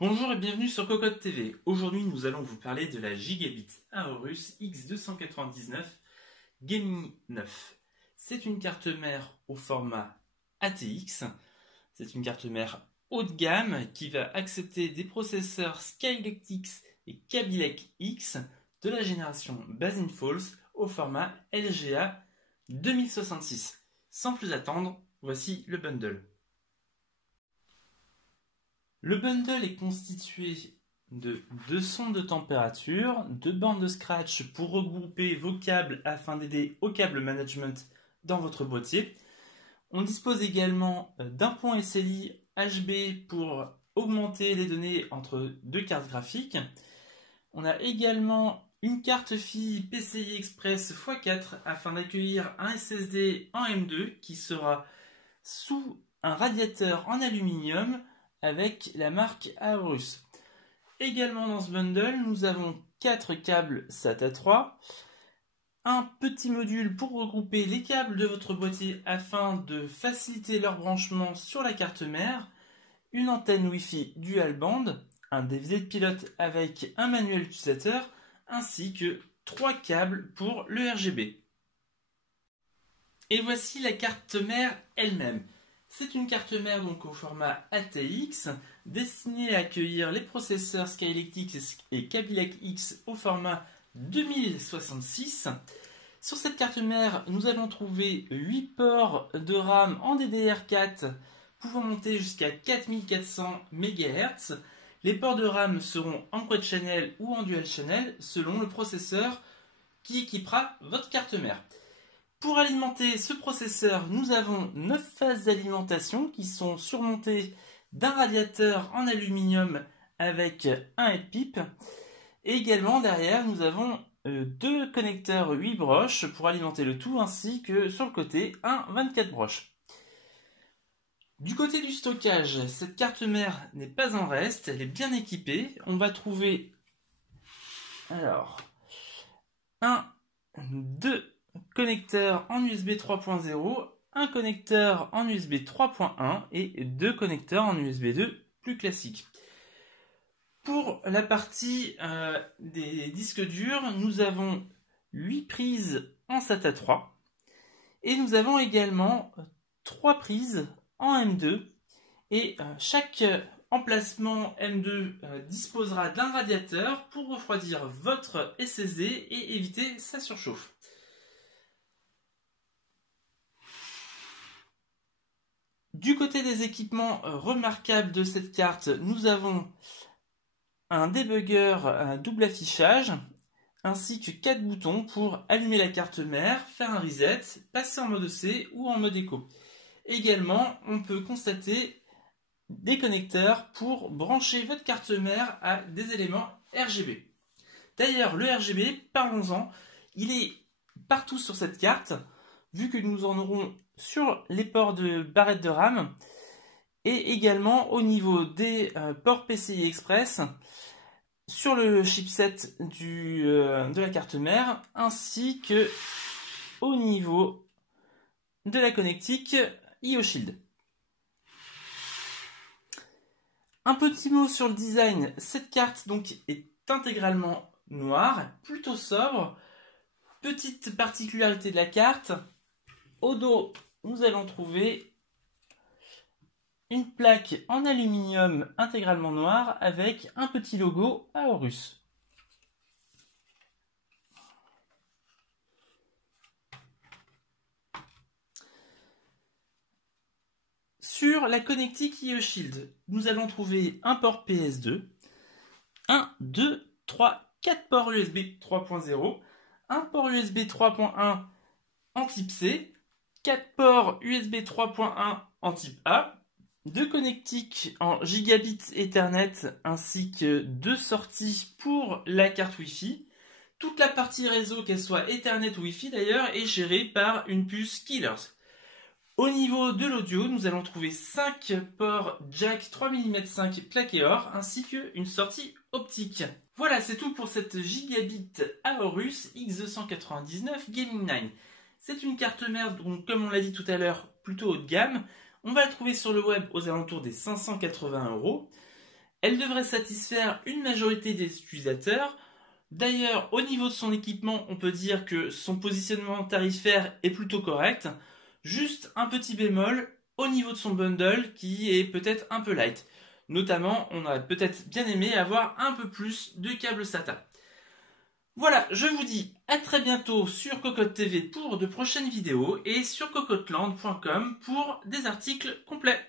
Bonjour et bienvenue sur Cocotte TV. Aujourd'hui, nous allons vous parler de la Gigabit Aorus X299 Gaming 9. C'est une carte mère au format ATX. C'est une carte mère haut de gamme qui va accepter des processeurs Skylake X et Kaby Lake X de la génération Basin Falls au format LGA 2066. Sans plus attendre, voici le bundle. Le bundle est constitué de 2 sondes de température, 2 bandes de scratch pour regrouper vos câbles afin d'aider au câble management dans votre boîtier. On dispose également d'un pont SLI HB pour augmenter les données entre 2 cartes graphiques. On a également une carte fille PCI Express x4 afin d'accueillir un SSD en M2 qui sera sous un radiateur en aluminium avec la marque Aorus. Également dans ce bundle, nous avons 4 câbles SATA 3, un petit module pour regrouper les câbles de votre boîtier afin de faciliter leur branchement sur la carte mère, une antenne Wi-Fi dual band, un DVD de pilote avec un manuel utilisateur, ainsi que 3 câbles pour le RGB. Et voici la carte mère elle-même. C'est une carte mère donc au format ATX, destinée à accueillir les processeurs Skylake X et Kaby Lake X au format 2066. Sur cette carte mère, nous allons trouver 8 ports de RAM en DDR4 pouvant monter jusqu'à 4400 MHz. Les ports de RAM seront en quad channel ou en dual channel selon le processeur qui équipera votre carte mère. Pour alimenter ce processeur, nous avons 9 phases d'alimentation qui sont surmontées d'un radiateur en aluminium avec un headpipe. Et également derrière, nous avons 2 connecteurs 8 broches pour alimenter le tout, ainsi que sur le côté, un 24 broches. Du côté du stockage, cette carte mère n'est pas en reste, elle est bien équipée. On va trouver deux connecteurs en USB 3.0, un connecteur en USB 3.1 et 2 connecteurs en USB 2 plus classiques. Pour la partie des disques durs, nous avons 8 prises en SATA 3 et nous avons également 3 prises en M2 et chaque emplacement M2 disposera d'un radiateur pour refroidir votre SSD et éviter sa surchauffe. Du côté des équipements remarquables de cette carte, nous avons un débugger double affichage, ainsi que 4 boutons pour allumer la carte mère, faire un reset, passer en mode C ou en mode écho. Également, on peut constater des connecteurs pour brancher votre carte mère à des éléments RGB. D'ailleurs, le RGB, parlons-en, il est partout sur cette carte, vu que nous en aurons sur les ports de barrette de RAM et également au niveau des ports PCI Express sur le chipset de la carte mère, ainsi que au niveau de la connectique IOShield. Un petit mot sur le design. Cette carte donc est intégralement noire, plutôt sobre. Petite particularité de la carte, au dos, nous allons trouver une plaque en aluminium intégralement noire avec un petit logo Aorus. Sur la connectique IOShield, nous allons trouver un port PS2, 1, 2, 3, 4 ports USB 3.0, un port USB 3.1 en type C, 4 ports USB 3.1 en type A, 2 connectiques en gigabit Ethernet ainsi que 2 sorties pour la carte Wi-Fi. Toute la partie réseau, qu'elle soit Ethernet ou Wi-Fi d'ailleurs, est gérée par une puce Killers. Au niveau de l'audio, nous allons trouver 5 ports jack 3 mm 5 plaqué or ainsi qu'une sortie optique. Voilà, c'est tout pour cette Gigabit Aorus X299 Gaming 9. C'est une carte mère, donc comme on l'a dit tout à l'heure, plutôt haut de gamme. On va la trouver sur le web aux alentours des 580 €. Elle devrait satisfaire une majorité des utilisateurs. D'ailleurs, au niveau de son équipement, on peut dire que son positionnement tarifaire est plutôt correct. Juste un petit bémol au niveau de son bundle qui est peut-être un peu light. Notamment, on aurait peut-être bien aimé avoir un peu plus de câbles SATA. Voilà, je vous dis à très bientôt sur Cocotte TV pour de prochaines vidéos et sur cocotteland.com pour des articles complets.